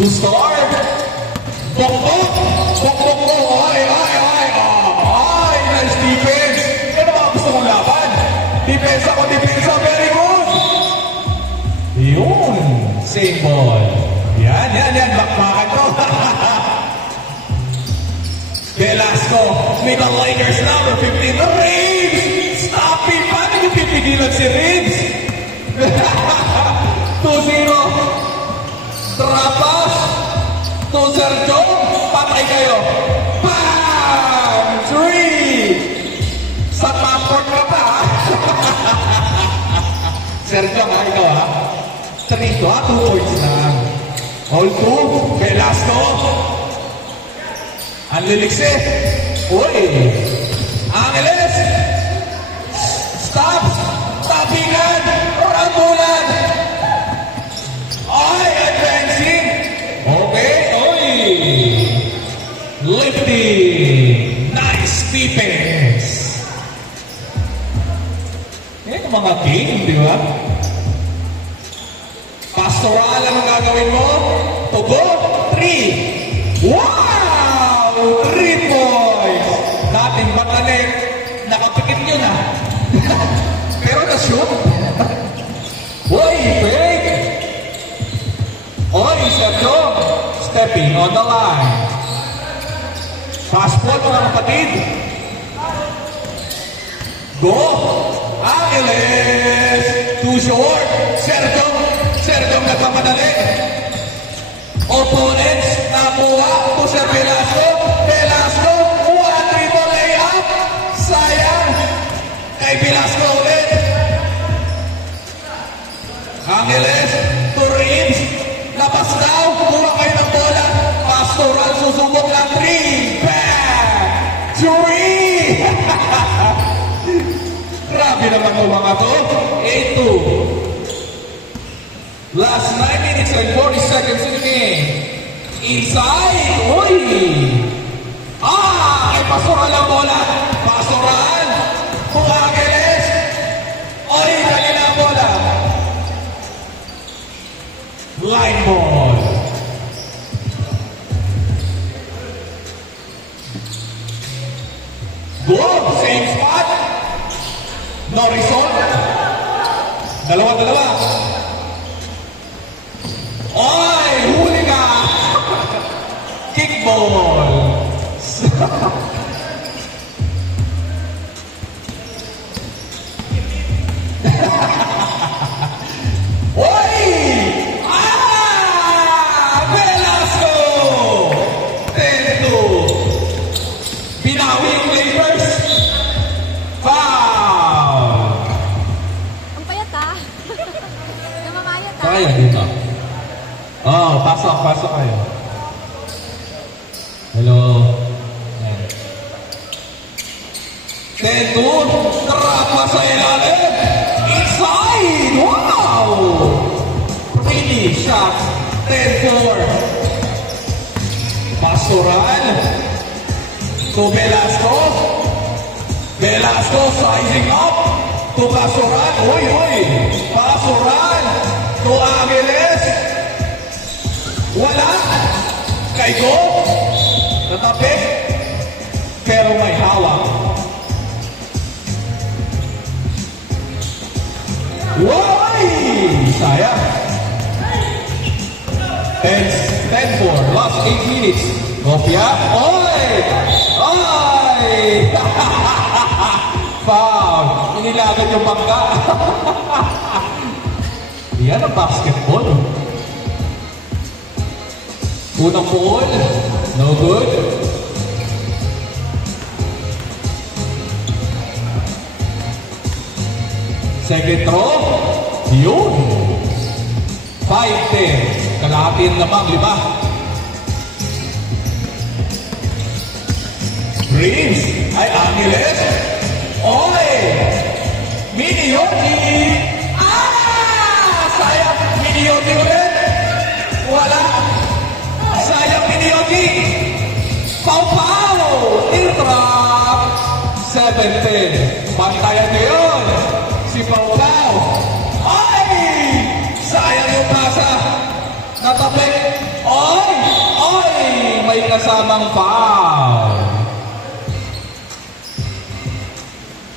To start. Bok-bok. Bok-bok mo. Ay. Nice defense. Yan ang mga gusto kong laban. Depensa ko, depensa. Very good. Yun. Same ball. Yan. Bakbakan ko. Velasco. Middle Lakers number 15. Reeves. Stop it. Paano yung pipigilan si Reeves? 2-0. Trapas. To Sergio. Patay kayo. Bam! 3. Sa passport ka pa, ha? Sergio, ha? Ikaw, ha? 3 to, ha? 2 points lang. All 2. Velasco. Ang lilikse. Uy. Angeles. Stops. Tapingan. Rambulan. Ay, advancing. Okay. Uy. Lifting. Nice defense. Yan ang mga game, di ba? Pastoral, anong gagawin mo? Tugo. 3. Wow! 3 points. Dating batanik. Nakapikit nyo na. Pero na-shoot. Uy, fake. Uy, Sergio. Stepping on the line. Fast ball, mga kapatid. Go. Angeles. Too short. Sergio nagpapadali. Opponents nakuha to Sir Velasco. Velasco, 1-3 layup. Sayang. Kay Velasco ulit. Angeles to Reeves. Labas daw. Kuha kayo ng bola. Pastoral susubok ng 3. Back. 3. Grabe naman ko mga to. 8-2. Last 9 minutes and 40 seconds in the game. Inside. Uy. Ay, Pastoral ang bola. Pastoral. Angeles. Uy, kanina ang bola. Line ball. Good. Same spot. Norrison. Dalawa. Oy, huli ka. Kickball. Oy! Velasco! 10-2. Binawi yung Lakers. Foul. Ang payat, ha? Namamayat, ha? Kaya dito. Oh, pasok kayo. Hello. 10-2. Trapa sa ilalim. Inside. Wow! Pretty shot. 10-4. Pastoral. To Velasco. Velasco sizing up. To Pastoral. Uy. Pastoral. To Angeles. Wala. Kay Go. Natapi. Pero may hawak. Uy! Sayang. 10-4. Last 8 minutes. Kopya. Oy! Foul. Inilagan yung bangka. Yan ang basketball. Unang ball. No good. Second throw. Yun. 5-10. Kalahatin lamang, 5. Reeves. Ay, Angeles. Oy! Miniyoki. Sayang. Miniyoki ulit. Wala. Sayang Miniyoki. Pau-pau. Interrupt. 7-10. Pantayan niyo yun. Si Pau-pau. Ay! Sayang yung pasa. Natapik. Oh! may kasamang foul.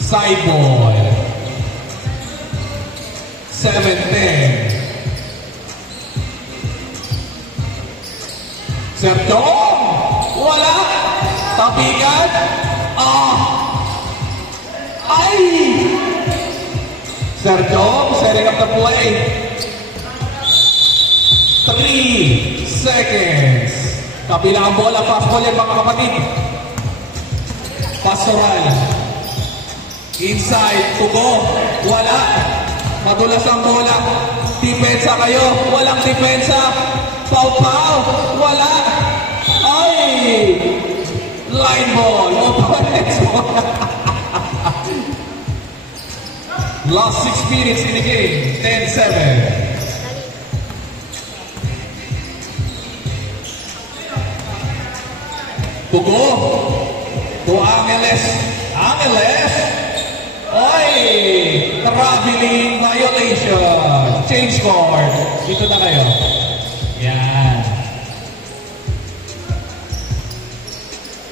Side ball. 7-10. Sergio! Wala! Tabigan! Ay! Sergio, setting up the play. 3 seconds. Kabila ang bola, fast ball yan mga kapatid. Pastoral. Inside, tugo. Wala. Madulas ang bola. Depensa kayo. Walang depensa. Pau-pau. Wala. Ay! Line ball. Opponent's ball. Last 6 minutes in the game. 10-7. Tugo. To Angeles. Angeles. Oy! Traveling violation. Change court. Dito na kayo. Yan.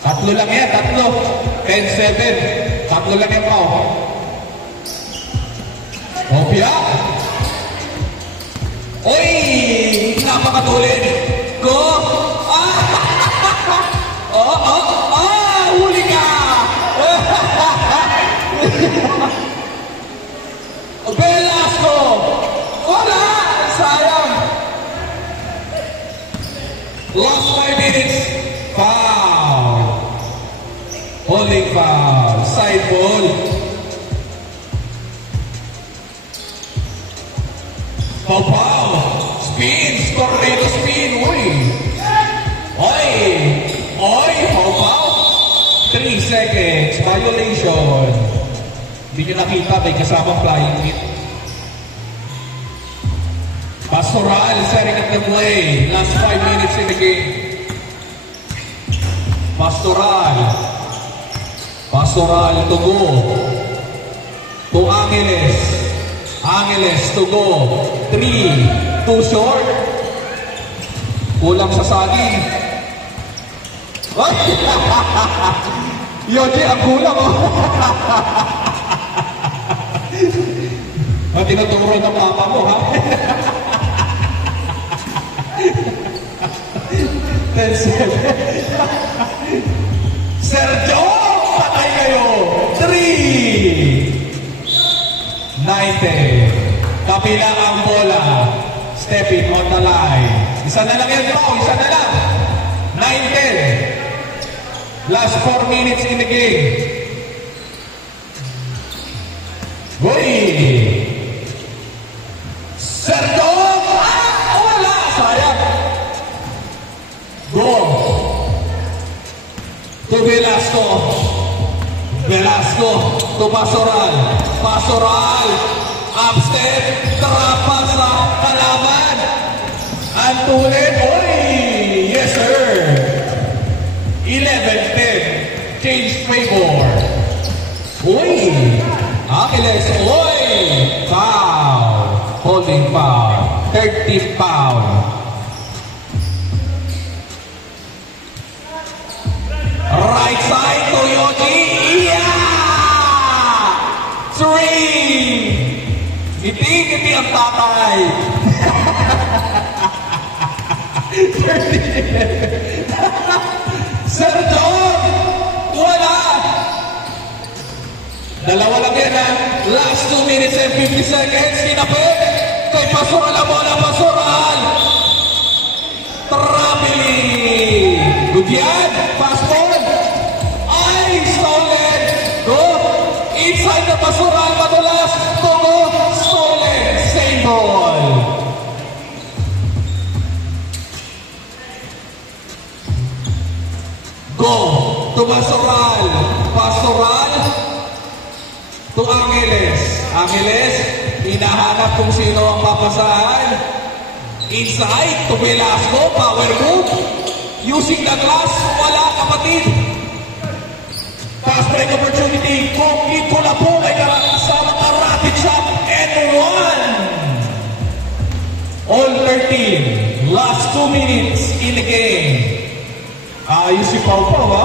Tatlo lang yan. Tatlo. 10-7. Tatlo lang yan pa. Opia. Oy! Napakatulid. Go! Huli ka! Velasco! Wala! Sayang! Last 5 minutes. Foul. Holding foul. Side ball. Pau-pau. Spin. Tornado spin. Uy! Oy! Oy! Pau-pau. 3 seconds. Violation. Hindi nyo nakita. May kasamang flying hit. Pastoral. Setting up the play. Last 5 minutes in the game. Pastoral. Pastoral to go. To Angeles. Angeles to go. 3. Too short. Kulang sa saging. Yoji, ang kulang oh. Tinuturo ng papa mo ha. 10-7. Sergio, patay kayo. 3. 9-10. Kapila ang bola. Stepping on the line. Isa na lang yan bro. Isa na lang. 9-10. Last 4 minutes in the game. Uy! Sergio! Wala! Sayang! Go! To Velasco. Velasco. To Pastoral. Pastoral. Upstep. Trapa sa kalaban. Antulin. Uy! Yes sir! 11-10. Change favor. Uy! Angeles. Uy! Foul. Holding foul. 13th foul. Right side to Yoji. Yeah! 3. Ngiti-ngiti ang tatay. 30. Sergio! Wala! Dalawa lang yan ha. Last 2 minutes and 50 seconds. Kinapit. Kay Pastoral ang bola. Pastoral. Traveling. Good yan. Fast ball. Ay, stolen. Go. Inside the Pastoral. Madulas. Togo. Stolen. Same ball. Go. To Pastoral. Pastoral. To Angeles. Angeles, hinahanap kung sino ang papasahan. Inside, to Velasco, power move. Using the glass, wala kapatid. Fast break opportunity. Kung ito na po ay kasama ka rapid shot and 1. All 13. Last 2 minutes in the game. Ayos si Pau Pau, ha?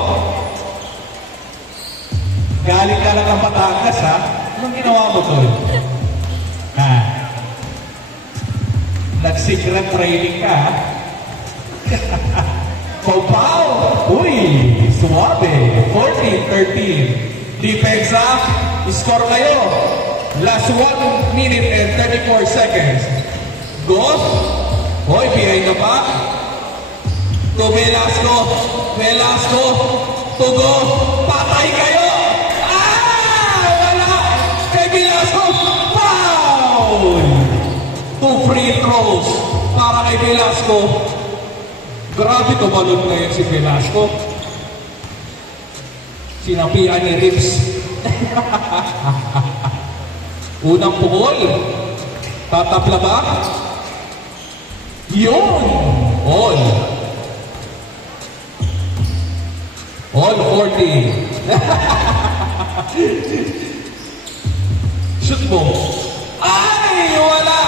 Galing ka lang ng Batangas, ha? Anong ginawa mo doon? Ha? Nag-secret training ka, ha? Pau Pau! Uy! Suwabe! 14-13. Depensa, score kayo. Last 1 minute and 34 seconds. Goes. Hoy, behind the back. To Velasco. Velasco. To go. Patay kayo. Wala. Kay Velasco. Foul. 2 free throws para kay Velasco. Grabe tumalon ngayon si Velasco. Sinapian ni Rips. Unang pukol. Tatapla ba? Yun! All. All 40. Shoot mo. Ay! Wala!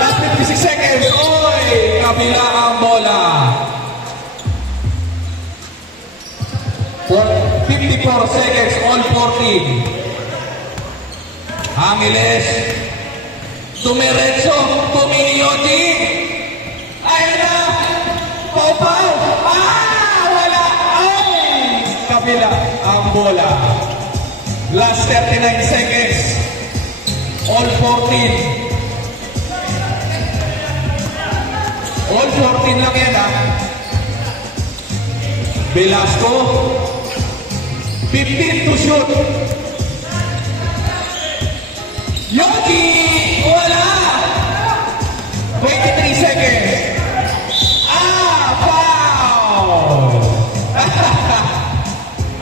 Last 56 seconds. Oy! Kabila ang bola. 54 seconds. All 14. Angeles. Tumiretso. Tuminiyoji. Ayan na. Popal. Wala. Ay! Kabila ang bola. Last 39 seconds. All 14. All 14 lang yan, ha? Velasco. 15 to shoot. Yogi! Wala! 23 seconds. Foul!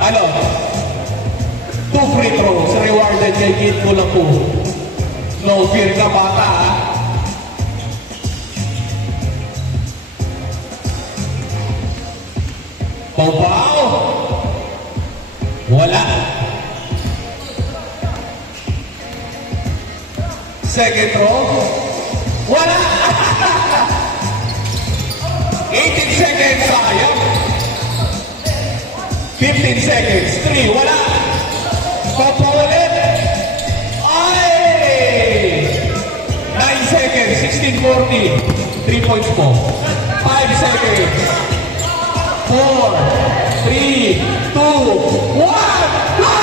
Ano? 2 free throws rewarded kay Kid Kulapu. No fear ka, bata, ha? Pau-Pau! Wala! Second throw. Wala! 18 seconds, sayang. 15 seconds, 3, wala. Pau-Pau ulit. Ay! 9 seconds, 16-40. 3 points po. 5 seconds. 4, 3, 2, 1.